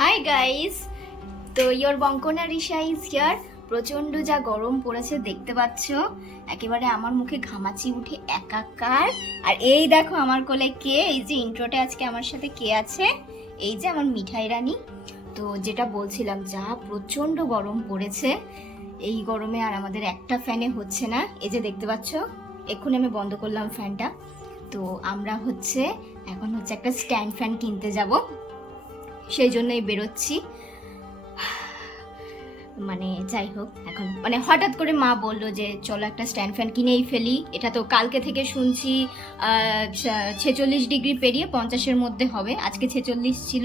Hi guys, তো your বঙ্কনা Risha is here. প্রচণ্ড যা গরম পড়েছে দেখতে পাচ্ছ, একেবারে আমার মুখে ঘামাচি উঠে একাকার। আর এই দেখো আমার কোলে কে, এই যে ইন্ট্রোতে আজকে আমার সাথে কে আছে, এই যে আমার মিঠাই রানী। তো যেটা বলছিলাম, যা প্রচণ্ড গরম পড়েছে, এই গরমে আর আমাদের একটা ফ্যানে হচ্ছে না। এই যে দেখতে পাচ্ছ, এক্ষুনি আমি বন্ধ করলাম ফ্যানটা। তো আমরা এখন একটা স্ট্যান্ড ফ্যান কিনতে যাব, সেই জন্যই বেরোচ্ছি। মানে যাই হোক, এখন হঠাৎ করে মা বললো যে চলো একটা স্ট্যান্ড ফ্যান কিনেই ফেলি। এটা তো কালকে থেকে শুনছি 46 ডিগ্রি পেরিয়ে 50-এর মধ্যে হবে। আজকে 46 ছিল,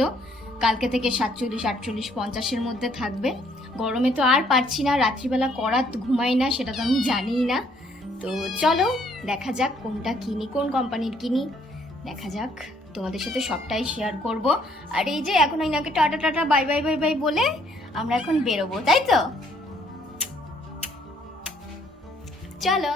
কালকে থেকে 47, 48, 50-এর মধ্যে থাকবে। গরমে তো আর পারছি না, রাত্রিবেলা করাত ঘুমাই না, সেটা তো আমি জানিই না। তো চলো দেখা যাক কোনটা কিনি, কোন কোম্পানির কিনি, দেখা যাক। তোমাদের সাথে সবটাই শেয়ার করব। আর এই যে এখন ওইনাকে tata tata bye bye bye bye বলে আমরা এখন বেরোবো, তাই তো চলো।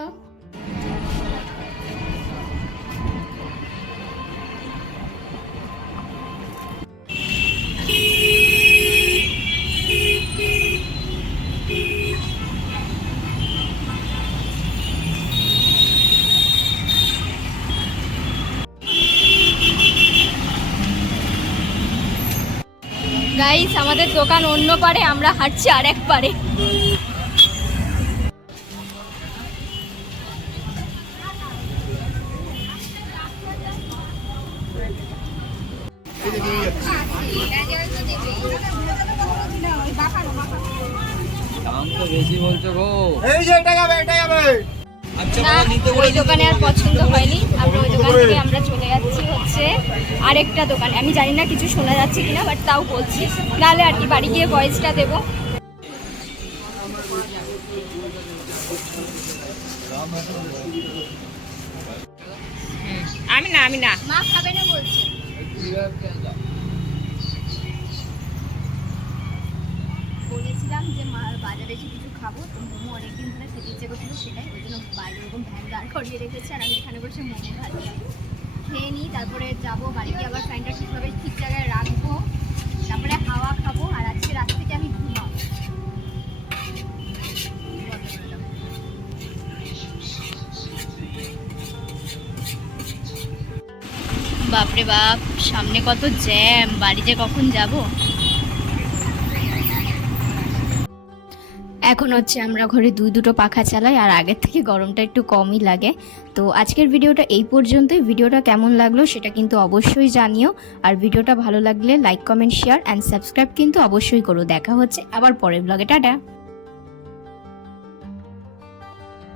গাইস, আমাদের দোকান অন্য পারে, আমরা হাঁটছি আর এক পারে। দাম তো বেশি বলছো গো। এই যে এটা যাবে। আচ্ছা না, ওই দোকানে আর পছন্দ হয়নি, আমরা ওই দোকান থেকে আমরা চলে যাচ্ছি আরেকটা দোকানে। আমি জানি না কিছু শোনা যাচ্ছে কিনা, বাট তাও বলছি, নাহলে আর কি বাড়ি গিয়ে ভয়েসটা দেবো। আমি না মা খাবে না বলছি। বলেছিলাম যে মা বাজারে এসে কিছু খাবো, তো মোমো অনেকদিন ধরে খেতে ইচ্ছে করছিল, সেটাই ওই জন্য বাইরে এরকম ভ্যান দাঁড় করিয়ে রেখেছে, আর আমি এখানে বসে মোমো খাচ্ছি। খেয়ে নিই, তারপরে যাবো বাড়ি গিয়ে আবার ফ্যানটা ঠিকভাবে ঠিক জায়গায় রাখবো, তারপরে হাওয়া খাবো। আর আজকে রাত থেকে আমি ঘুমাবো। বাপরে বাপ, সামনে কত জ্যাম, বাড়িতে কখন যাব। এখন আমরা ঘরে দুটো পাখা চালাই, আর আগের থেকে গরমটা একটু কমই লাগে। তো আজকের ভিডিওটা এই পর্যন্তই। ভিডিওটা কেমন লাগলো সেটা কিন্তু অবশ্যই জানিও। আর ভিডিওটা ভালো লাগলে like, comment, share and subscribe কিন্তু অবশ্যই করো। দেখা হচ্ছে আবার পরের ব্লগে, টাটা।